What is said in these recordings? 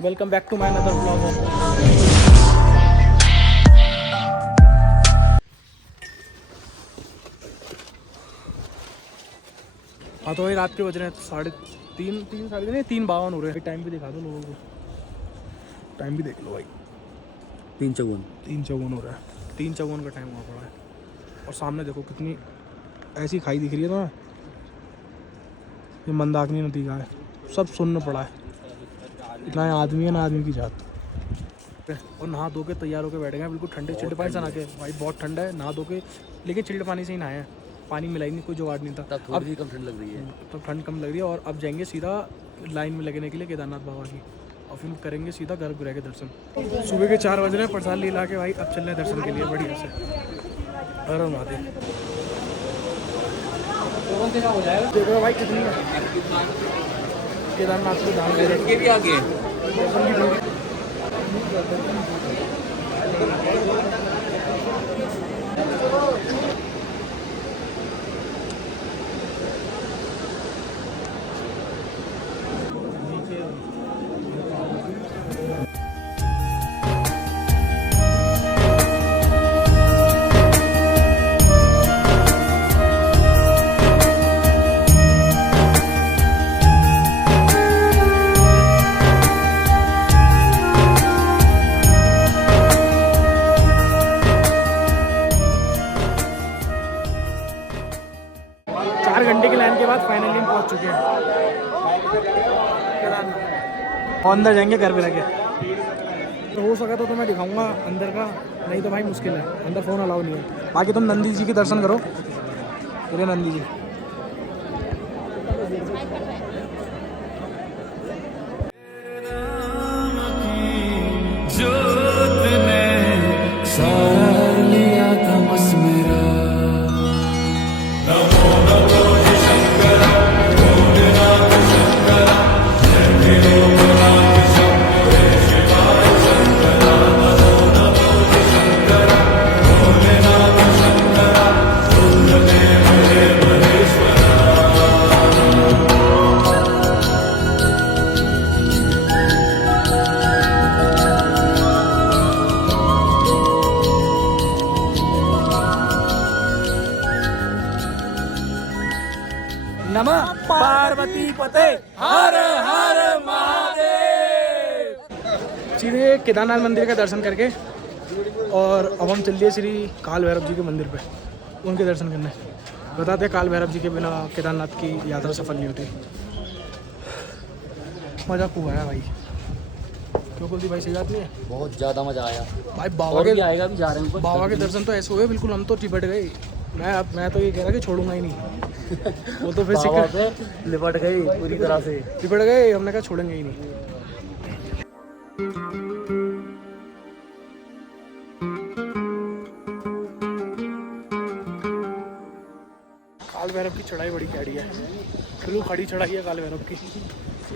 Welcome back to my another blog. हाँ तो वही रात के बज रहे हैं 3:52 हो रहे हैं। टाइम भी दिखा दो लोगों को, टाइम भी देख लो भाई। 3:54 हो रहा है। 3:54 का टाइम हुआ पड़ा है। और सामने देखो कितनी ऐसी खाई दिख रही है तुम्हें। ये मंदाकिनी नदी का है, सब सुन्न पड़ा है। इतना आदमी है ना, आदमी की जात। और नहा धो के तैयार होकर बैठ गए हैं बिल्कुल ठंडे चिल्ड पानी से नहा के। भाई बहुत ठंडा है, नहा धो के, लेकिन चिल्ड पानी से ही नहाए हैं। पानी मिला ही नहीं, कोई जुगाड़ नहीं था। तब थोड़ी कम ठंड लग रही है। तो ठंड कम लग रही है। और अब जाएंगे सीधा लाइन में लगने के लिए केदारनाथ बाबा की, और फिर करेंगे सीधा गर्भगृह के दर्शन। सुबह के 4 बज रहे हैं, प्रसाद लीला के भाई अब चल रहे हैं दर्शन के लिए बढ़िया से। हर महादेव। देखो भाई कितनी है केदारनाथ को धाम लड़के भी आगे फाइनली पहुंच चुके हैं और अंदर जाएंगे घर पे लगे। तो हो सका तो मैं दिखाऊंगा अंदर का, नहीं तो भाई मुश्किल है, अंदर फ़ोन अलाउ नहीं है। बाकी तुम नंदी जी के दर्शन करो। पूरे नंदी जी नमः पार्वती पते हर हर महादेव। सीधे केदारनाथ मंदिर का दर्शन करके और अब हम चल दिए श्री काल भैरव जी के मंदिर पे उनके दर्शन करने। बताते हैं काल भैरव जी के बिना केदारनाथ की यात्रा सफल नहीं होती। मज़ा खूब आया भाई। क्यों कुलदीप भाई, सही बात नहीं है? बहुत ज़्यादा मज़ा आया भाई। बाबा के आएगा भी जा रहे हैं। बाबा के दर्शन तो ऐसे हुए बिल्कुल, हम तो चिपट गए। मैं तो ये कह रहा कि छोड़ूंगा ही नहीं। वो तो फिर लिपट गई पूरी तरह से, लिपट गए। हमने कहा छोड़ेंगे ही नहीं। काल भैरव की चढ़ाई बड़ी प्यारी है, बिल्कुल खड़ी चढ़ाई है काल भैरव की।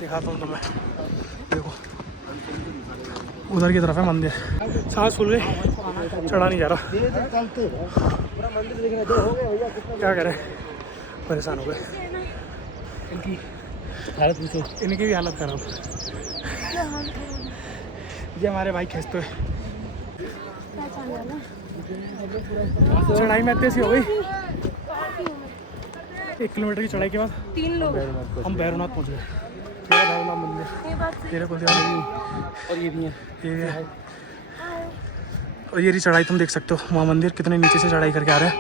दिखाता हूँ तुम्हें, देखो उधर की तरफ है मंदिर। सांस फूल गई, चढ़ा नहीं जा रहा। क्या करें, परेशान हो गए। इनकी हालत पूछो, इनकी भी हालत खराब। ये हमारे भाई खींचते हुए चढ़ाई में इतनी सी हो गई। 1 किलोमीटर की चढ़ाई के बाद 3 लोग हम भैरवनाथ पहुँच गए। भैरवनाथ मंदिर तेरे को और ये भी है, ये भी है। और ये चढ़ाई तुम देख सकते हो, वहाँ मंदिर कितने नीचे से चढ़ाई करके आ रहे हैं।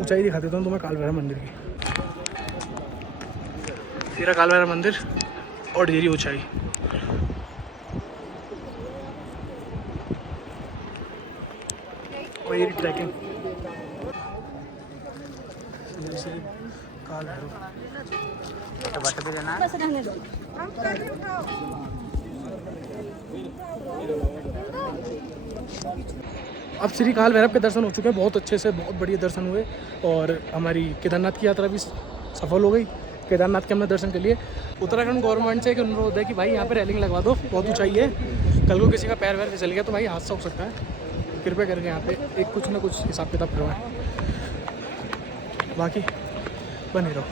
ऊंचाई दिखा देता हूँ तुम्हें काल भैरव मंदिर की। तेरा काल भैरव मंदिर और ढेरी ऊंचाई। और ये ट्रैकिंग काल भैरव। अब श्री काल भैरव के दर्शन हो चुके हैं बहुत अच्छे से, बहुत बढ़िया दर्शन हुए। और हमारी केदारनाथ की यात्रा भी सफल हो गई। केदारनाथ के हमने दर्शन कर लिए। उत्तराखंड गवर्नमेंट से एक अनुरोध है कि भाई यहाँ पे रेलिंग लगवा दो, बहुत ऊंचाई है। कल को किसी का पैर वैर फिसल गया तो भाई हादसा हो सकता है। कृपया करके यहाँ पे एक कुछ ना कुछ हिसाब किताब करवाएं। बाकी बने रहो।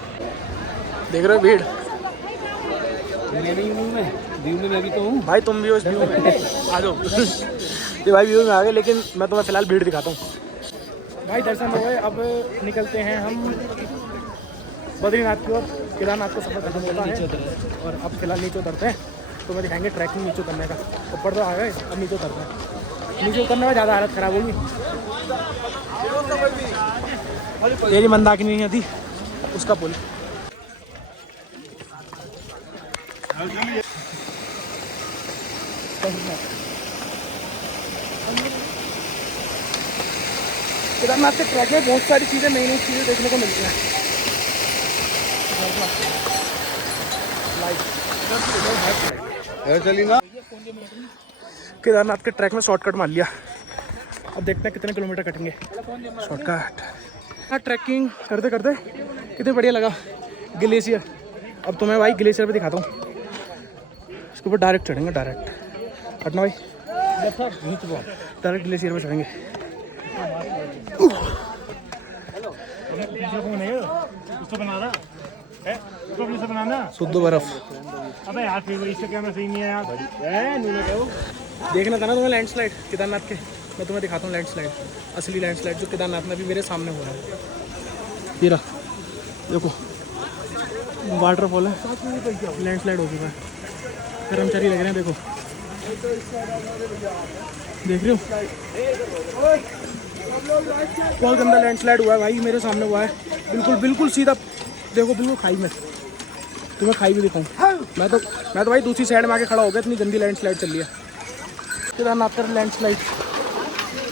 देख रहे हो भीड़? मैं भी हूँ, व्यू में मैं भी तो हूँ भाई, तुम भी हो इस व्यू में, आ जाओ। ये भाई व्यू में आ गए, लेकिन मैं तुम्हें फिलहाल भीड़ दिखाता हूँ। भाई दर्शन हो गए, अब निकलते हैं हम बद्रीनाथ की ओर। केदारनाथ को सफर खत्म होता है और अब फिलहाल नीचे उतरते हैं। तो मैं दिखाएंगे ट्रैकिंग नीचे उतरने का। ऊपर तो आ गए, अब नीचे उतरते हैं। नीचे उतरने में ज़्यादा हालत ख़राब होगी। तेरी मंदाकिनी नहीं थी उसका पुल। केदारनाथ के ट्रैक में बहुत सारी चीज़ें, नई नई चीज़ें देखने को मिलती हैं। केदारनाथ के ट्रैक में शॉर्टकट मार लिया। अब देखते हैं कितने किलोमीटर कटेंगे शॉर्टकट। हाँ, ट्रैकिंग करते करते कितने बढ़िया लगा। ग्लेशियर, अब तुम्हें भाई ग्लेशियर पे दिखाता हूँ। इसके ऊपर डायरेक्ट चढ़ेंगे, डायरेक्ट हटना भाई, डायरेक्ट ग्लेशियर पे चढ़ेंगे। शुद्ध बर्फ। अबे यार फिर इससे कैमरा सही नहीं है यार। देखना था ना तुम्हें लैंडस्लाइड केदारनाथ के। मैं तुम्हें दिखाता हूँ लैंडस्लाइड, असली लैंडस्लाइड जो केदारनाथ में भी मेरे सामने हो रहा है। ये रहा, देखो वाटरफॉल है, लैंडस्लाइड हो चुका है। कर्मचारी लग रहे हैं, देखो देख रहे हो, बहुत गंदा लैंडस्लाइड हुआ है भाई, मेरे सामने हुआ है। बिल्कुल बिल्कुल सीधा, देखो बिल्कुल खाई में। तुम्हें खाई भी दिखाऊँ? मैं तो भाई दूसरी साइड में आके खड़ा हो गया, इतनी गंदी लैंडस्लाइड चल रही है केदारनाथ का लैंडस्लाइड।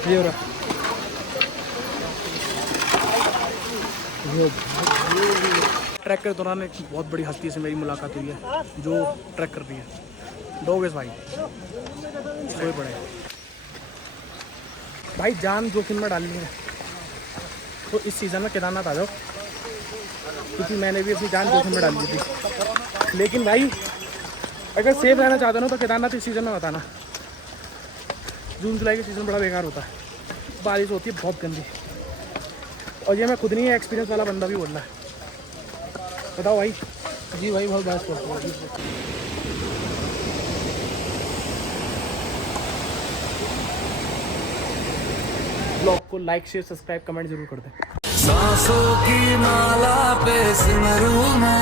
ये हो रहा, ट्रैक के दौरान एक बहुत बड़ी हस्ती से मेरी मुलाकात हुई है जो ट्रैक कर रही है। डोगेस भाई सोए पड़े भाई, जान जोखिम में डालनी है तो इस सीज़न में केदारनाथ आ जाओ, क्योंकि मैंने भी अपनी जान जोखिम में डाल दी थी। लेकिन भाई अगर सेफ रहना चाहते हो ना तो केदारनाथ इस सीज़न में मत आना। जून जुलाई के सीज़न बड़ा बेकार होता है, बारिश होती है बहुत गंदी। और ये मैं खुद नहीं, एक्सपीरियंस वाला बंदा भी बोल रहा है। बताओ भाई। जी भाई, बहुत बहस करते हैं। ब्लॉग को लाइक शेयर सब्सक्राइब कमेंट जरूर कर दें। सांसों की माला पे सिमरूं मैं।